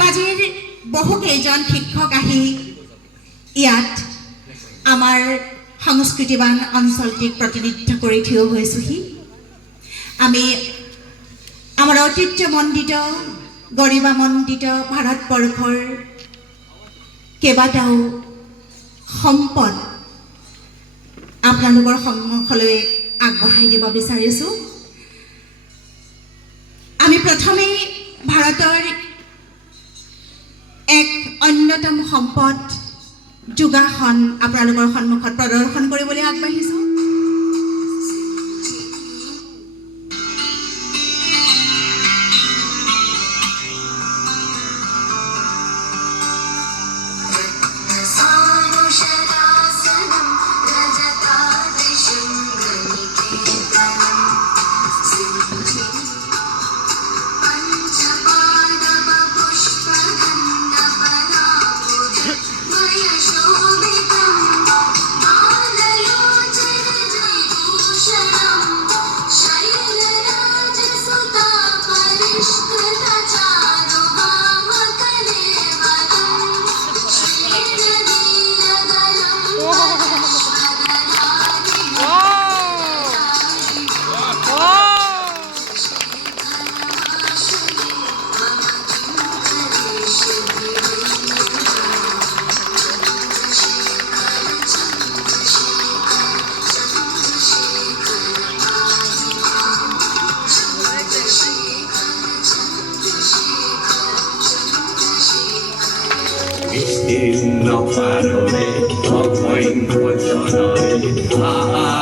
ধেমাজিৰ বহুকেইজন শিক্ষক আহি ইয়াত আমাৰ সংস্কৃতিবান অঞ্চলটিক প্ৰতিনিধিত্ব কৰি থিয় হৈছোহি। আমি আমাৰ ঐতিহ্যমণ্ডিত গৰিমামণ্ডিত ভাৰতবৰ্ষৰ কেইবাটাও সম্পদ আপোনালোকৰ সন্মুখলৈ আগবঢ়াই দিব বিচাৰিছোঁ। আমি প্ৰথমেই ভাৰতৰ এক অন্যতম সম্পদ যোগাসন আপোনালোকৰ সন্মুখত প্ৰদৰ্শন কৰিবলৈ আগবাঢ়িছোঁ।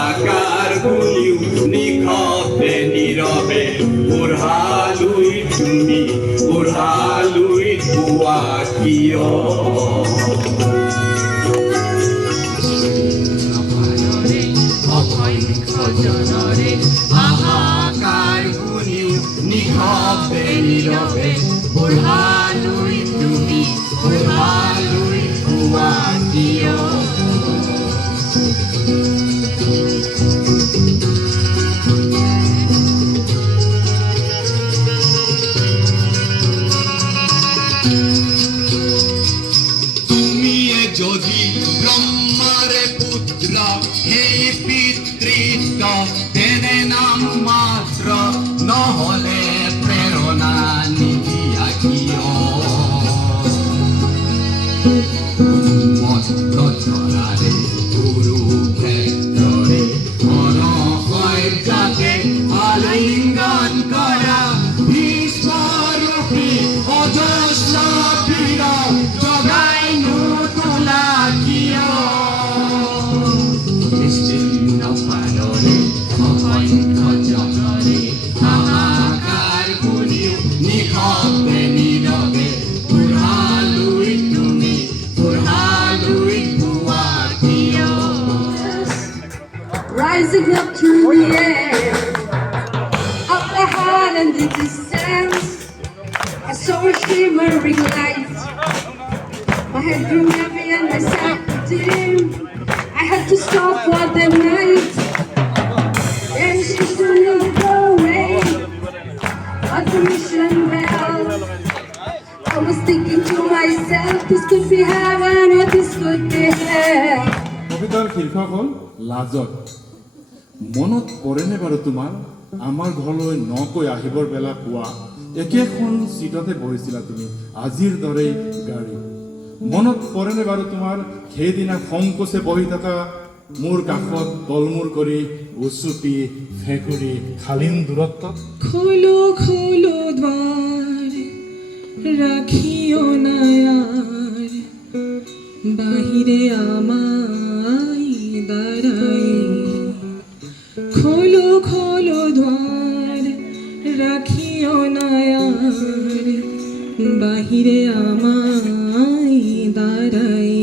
আকার গুলিও নিখতে নীরবে ওরহালুই তুমি ওরহালুই তুয়া কিয় জনরে আকার গুলিও নিখতে নীরবে ওরহালুই তুমি ওরহালুই তুয়া কিয় যদি ব্রহ্মারে পুত্র হে পিতৃত্ব তেনে নাম মাত্র নহলে প্রেরণা নিদিয়া কিয় মন্ত্রচরারে কুরুক্ষেত্রে অনহয় যাকে আলিঙ্গন করা ভীষ্মরূপী অজস্র বীর জগাই নুতুলা কিয় নিশ্চিন্ন পানরে অসংখ্য জনরে হাহাকাৰ শুনিও নিশব্দে নীৰৱে উৰহালুই তুমি উৰহালুই কোৱা কিয় Rising up through the air, up the heart and the distance, I saw a shimmering light. My head grew heavy and my sight dim. I had to stop for the night. Then she soon moved away. At the mission bell, I was thinking to myself, this could be heaven or this could be hell. কবিতাৰ শীৰ্ষক হ'ল লাজত। মনত পৰেনে বাৰু তোমাৰ আমাৰ ঘৰলৈ নকৈ আহিবৰ বেলা পুৱা একেখন চিটতে বহিছিলা তুমি আজিৰ দৰেই গাড়ী। মনত পৰেনে বাৰু তোমাৰ সেইদিনা সংকোচে বহি থকা মোৰ কাষত তলমূৰ কৰি উচুপি ফেকুৰি খালিম দূৰত্বত খোলো খোলো দ্বার রাখিও না আর বাহিরে আমায় দাঁড়াই খোলো খোলো দ্বার রাখিও না আর বাহিরে আমায় দাঁড়াই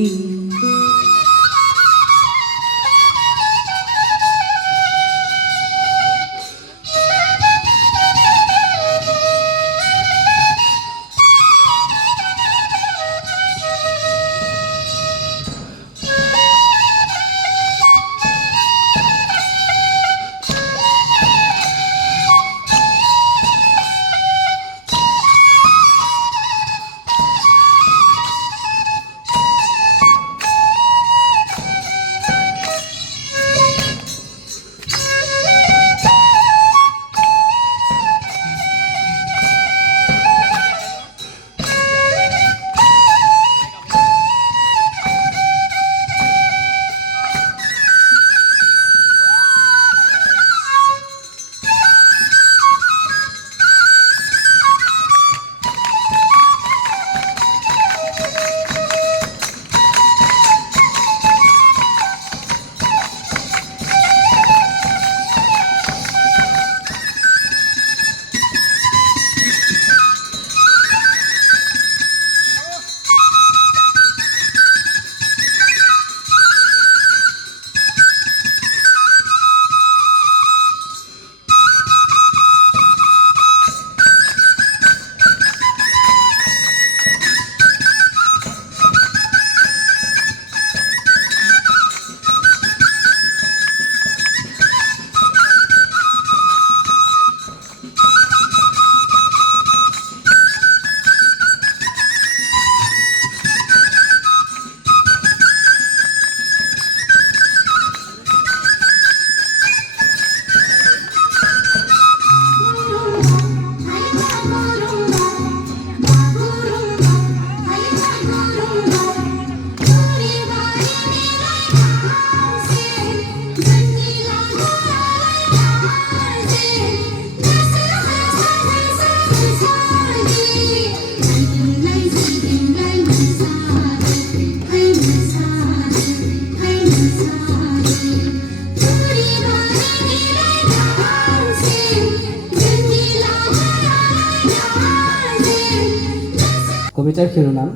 কবিতাৰ শিৰোনাম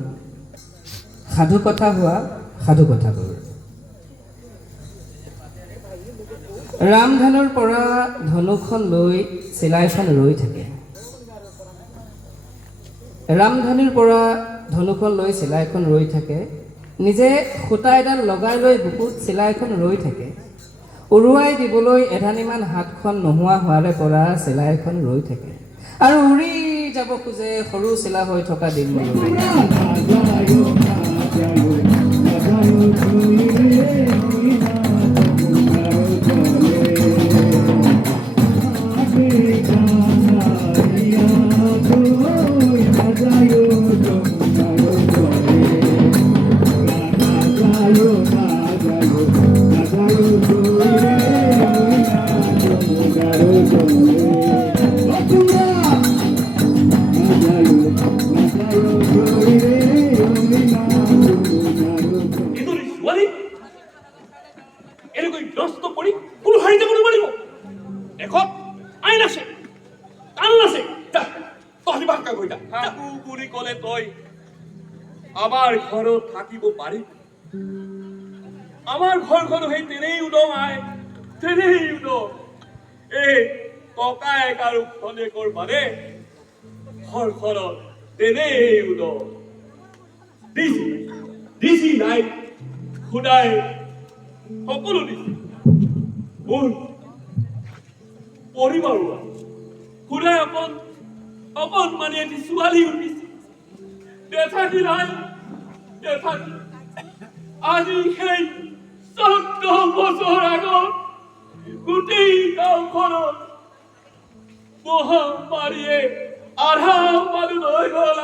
সাধু কথা হোৱা সাধু কথাবোৰ। ৰামধেনুৰ পৰা ধনুখন লৈ চিলাইখন ৰৈ থাকে। ৰামধেনুৰ পৰা ধনুখন লৈ চিলাইখন ৰৈ থাকে। নিজে সূতা এডাল লগাই লৈ বুকুত চিলাইখন ৰৈ থাকে। উৰুৱাই দিবলৈ এধানিমান হাতখন নোহোৱা হোৱাৰে পৰা চিলাইখন ৰৈ থাকে। আৰু উৰি যাব খোজে সৰু চিলা হৈ থকা দিনবোৰ। এজনী ছোৱালী এনেকৈ ব্যস্ত কৰি কোনো হাৰিতে কৰিব লাগিব। দেশত আইন আছে, কানুন আছে। তহঁতি ভালকৈ কৈ থাকো বুলি ক'লে তই আমাৰ ঘৰত থাকিব পাৰি? আমাৰ ঘৰখনো সেই তেনেই উদং আই, তেনেই উদং। এই ককায়েক আৰু খনেকৰ মানে ঘৰখনত তেনেই উদং। দিছি নাই খুদাই সকলো দিছে। মোৰ পৰিবাৰো খুদাই অকণমানি এটি ছোৱালী উঠিছে। নেথাকি নাই, নেথাকি আজি সেই 14 বছৰ আগত গোটেই গাঁওখনত মহামাৰীয়ে আধা মানুহ লৈ গ'ল।